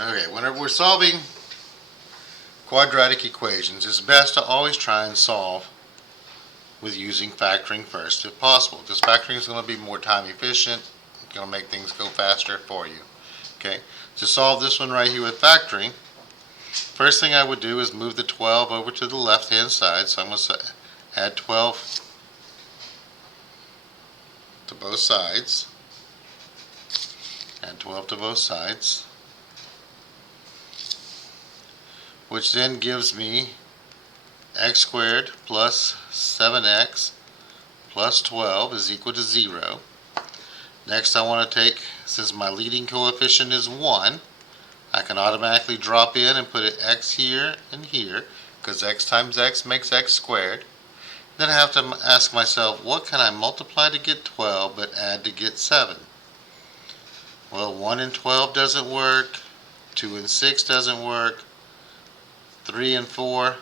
Okay, whenever we're solving quadratic equations, it's best to always try and solve with using factoring first if possible, because factoring is going to be more time efficient. It's going to make things go faster for you. Okay, to solve this one right here with factoring, first thing I would do is move the 12 over to the left hand side. So I'm going to add 12 to both sides. Add 12 to both sides, which then gives me x squared plus 7x plus 12 is equal to 0. Next I want to take, since my leading coefficient is 1, I can automatically drop in and put an x here and here, because x times x makes x squared. Then I have to ask myself, what can I multiply to get 12 but add to get 7? Well, 1 and 12 doesn't work, 2 and 6 doesn't work, 3 and 4,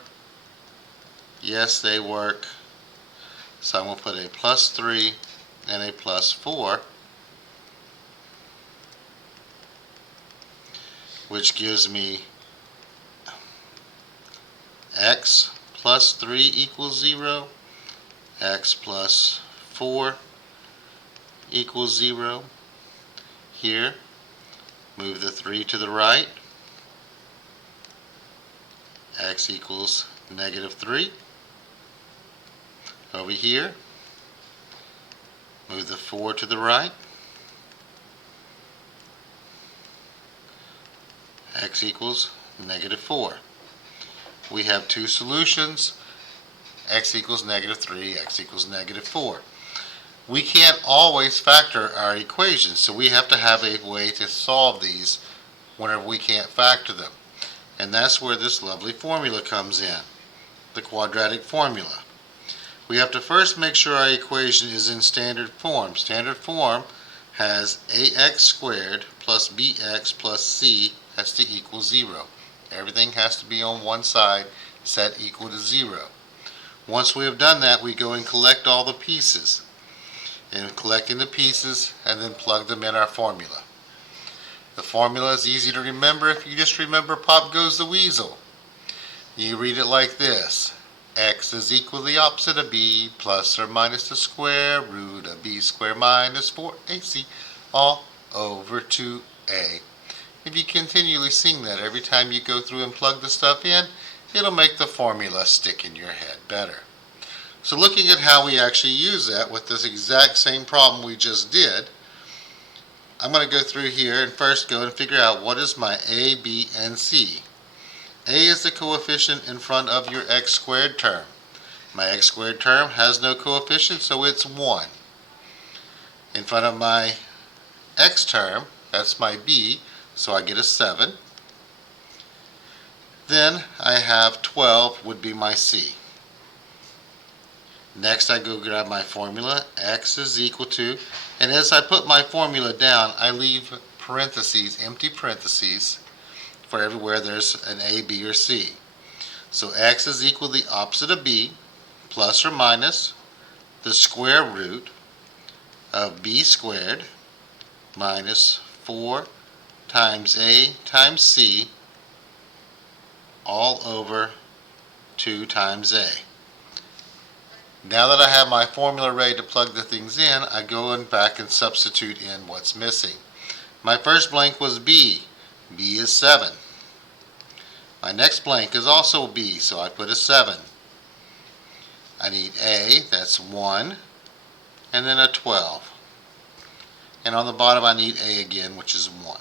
yes, they work. So I'm going to put a plus 3 and a plus 4, which gives me x plus 3 equals 0, x plus 4 equals 0. Here, move the 3 to the right, x equals negative 3. Over here, move the 4 to the right, x equals negative 4. We have two solutions, x equals negative 3, x equals negative 4. We can't always factor our equations, so we have to have a way to solve these whenever we can't factor them. And that's where this lovely formula comes in, the quadratic formula. We have to first make sure our equation is in standard form. Standard form has ax squared plus bx plus c has to equal 0. Everything has to be on one side set equal to 0. Once we have done that, we go and collect all the pieces. And collecting the pieces and then plug them in our formula. The formula is easy to remember if you just remember Pop Goes the Weasel. You read it like this: x is equal to the opposite of b plus or minus the square root of b squared minus 4ac all over 2a. If you continually sing that every time you go through and plug the stuff in, it'll make the formula stick in your head better. So looking at how we actually use that with this exact same problem we just did, I'm going to go through here and first go and figure out what is my a, b, and c. A is the coefficient in front of your x squared term. My x squared term has no coefficient, so it's 1. In front of my x term, that's my b, so I get a 7. Then I have 12 would be my c. Next I go grab my formula, x is equal to, and as I put my formula down, I leave parentheses, empty parentheses, for everywhere there's an a, b, or c. So x is equal to the opposite of b, plus or minus the square root of b squared minus 4 times a times c all over 2 times a. Now that I have my formula ready to plug the things in, I go in back and substitute in what's missing. My first blank was b. b is 7. My next blank is also b, so I put a 7. I need a, that's 1, and then a 12. And on the bottom I need a again, which is 1.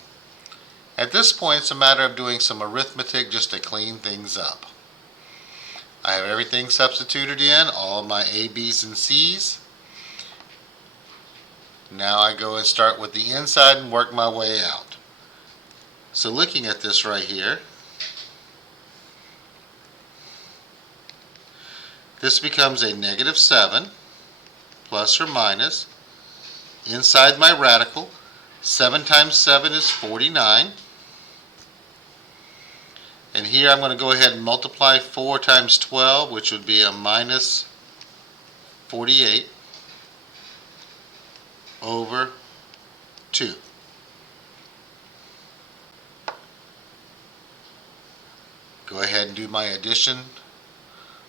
At this point, it's a matter of doing some arithmetic just to clean things up. I have everything substituted in, all of my A, B's, and C's. Now I go and start with the inside and work my way out. So looking at this right here, this becomes a negative 7 plus or minus. Inside my radical, 7 times 7 is 49. And here I'm going to go ahead and multiply 4 times 12, which would be a minus 48 over 2. Go ahead and do my addition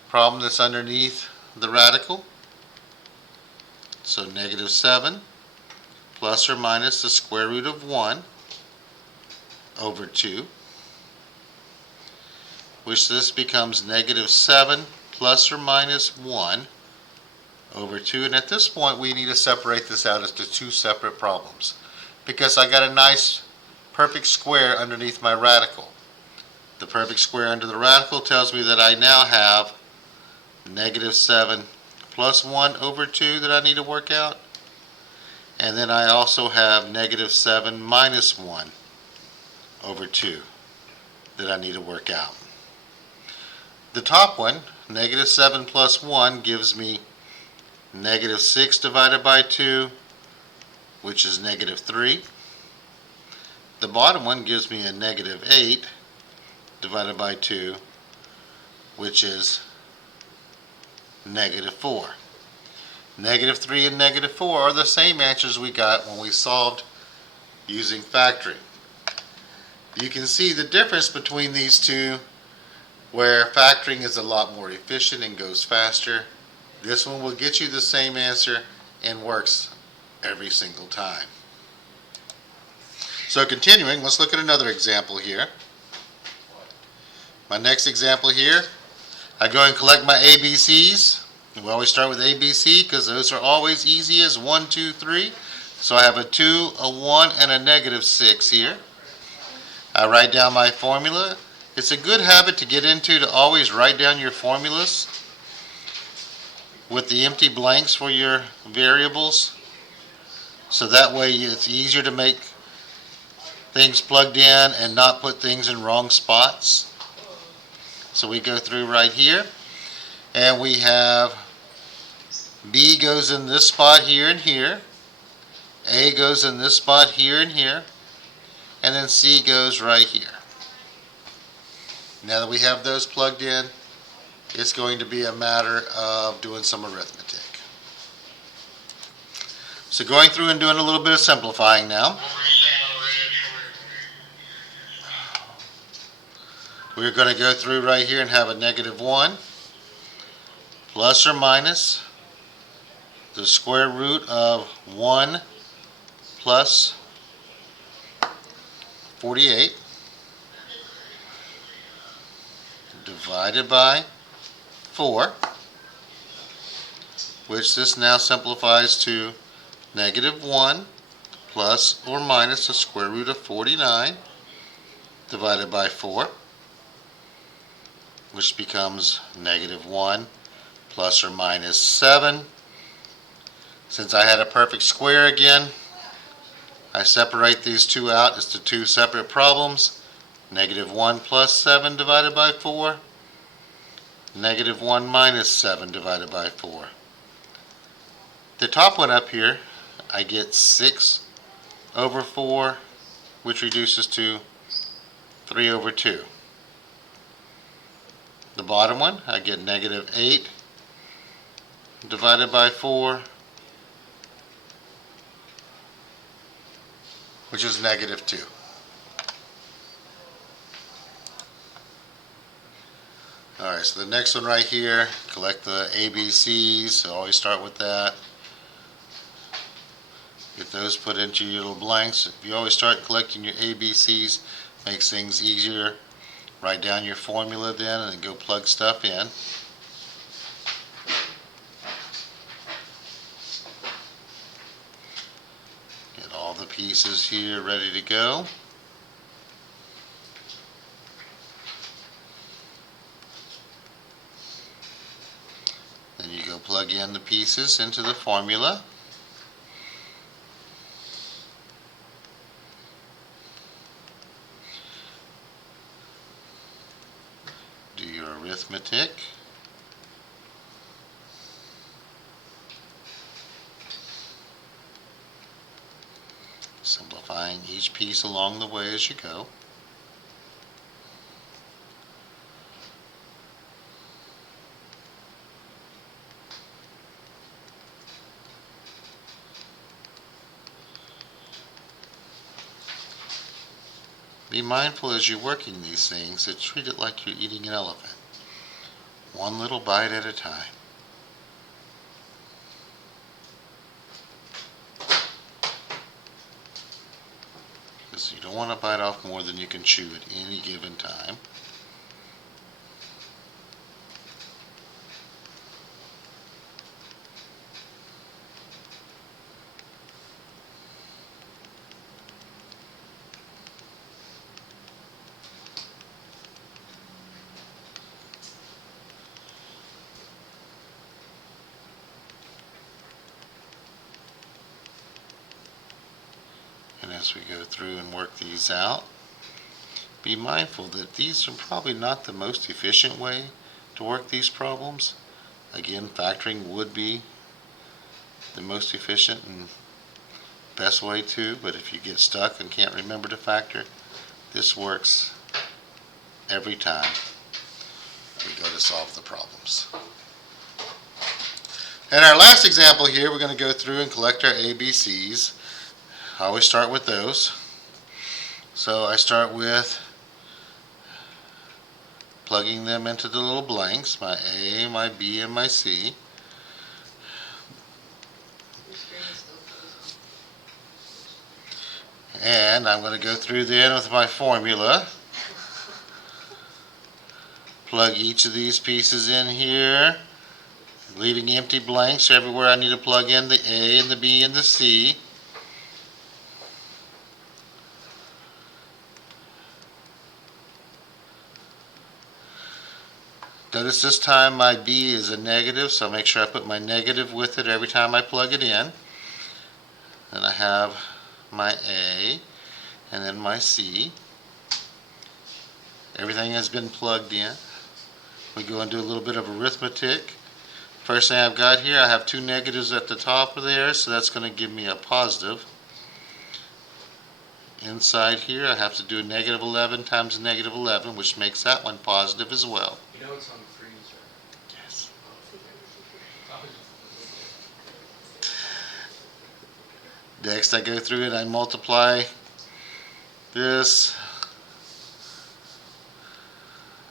problem that's underneath the radical. So negative 7 plus or minus the square root of 1 over 2, which this becomes negative 7 plus or minus 1 over 2. And at this point we need to separate this out into two separate problems because I got a nice perfect square underneath my radical. The perfect square under the radical tells me that I now have negative 7 plus 1 over 2 that I need to work out. And then I also have negative 7 minus 1 over 2 that I need to work out. The top one, negative 7 plus 1, gives me negative 6 divided by 2, which is negative 3. The bottom one gives me a negative 8 divided by 2, which is negative 4. Negative 3 and negative 4 are the same answers we got when we solved using factoring. You can see the difference between these two, where factoring is a lot more efficient and goes faster. This one will get you the same answer and works every single time. So continuing, let's look at another example here. My next example here, I go and collect my ABCs. We always start with ABC because those are always easy as 1, 2, 3. So I have a 2, a 1, and a negative 6 here. I write down my formula. It's a good habit to get into to always write down your formulas with the empty blanks for your variables. So that way it's easier to make things plugged in and not put things in wrong spots. So we go through right here, and we have B goes in this spot here and here, A goes in this spot here and here, and then C goes right here. Now that we have those plugged in, it's going to be a matter of doing some arithmetic. So going through and doing a little bit of simplifying now. We're going to go through right here and have a negative 1 plus or minus the square root of 1 plus 48 divided by 4, which this now simplifies to negative 1 plus or minus the square root of 49 divided by 4, which becomes negative 1 plus or minus 7. Since I had a perfect square again, I separate these two out as to two separate problems. Negative 1 plus 7 divided by 4, negative 1 minus 7 divided by 4. The top one up here, I get 6 over 4, which reduces to 3 over 2. The bottom one, I get negative 8 divided by 4, which is negative 2. Alright, so the next one right here, collect the ABCs, so always start with that. Get those put into your little blanks. If you always start collecting your ABCs, makes things easier. Write down your formula then and then go plug stuff in. Get all the pieces here ready to go. Then you go plug in the pieces into the formula. Do your arithmetic. Simplifying each piece along the way as you go. Be mindful as you're working these things to treat it like you're eating an elephant. One little bite at a time. Because you don't want to bite off more than you can chew at any given time. And as we go through and work these out, be mindful that these are probably not the most efficient way to work these problems. Again, factoring would be the most efficient and best way to, but if you get stuck and can't remember to factor, this works every time we go to solve the problems. In our last example here, we're going to go through and collect our ABCs. I always start with those. So I start with plugging them into the little blanks, my A, my B, and my C. And I'm going to go through then with my formula. Plug each of these pieces in here, leaving empty blanks everywhere I need to plug in the A and the B and the C. Notice this time my B is a negative, so I'll make sure I put my negative with it every time I plug it in. Then I have my A and then my C. Everything has been plugged in. We go and do a little bit of arithmetic. First thing I've got here, I have two negatives at the top of there, so that's going to give me a positive. Inside here, I have to do a negative 11 times a negative 11, which makes that one positive as well. You know it's on freeze, right? Yes. Next, I go through and I multiply this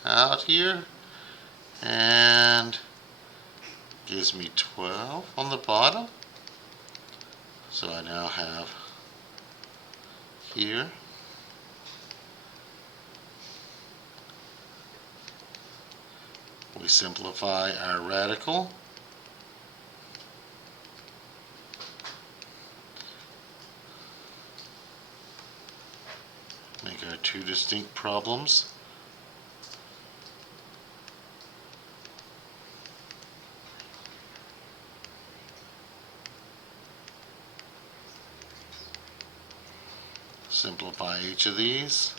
out here, and gives me 12 on the bottom. So I now have here we simplify our radical. Make our two distinct problems. Simplify each of these.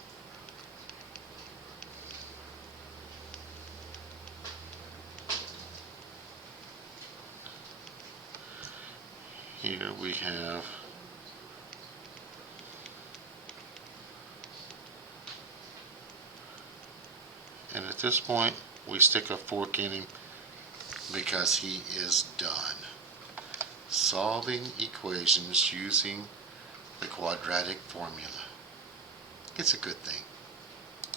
Here we have and at this point we stick a fork in him because he is done solving equations using the quadratic formula. It's a good thing.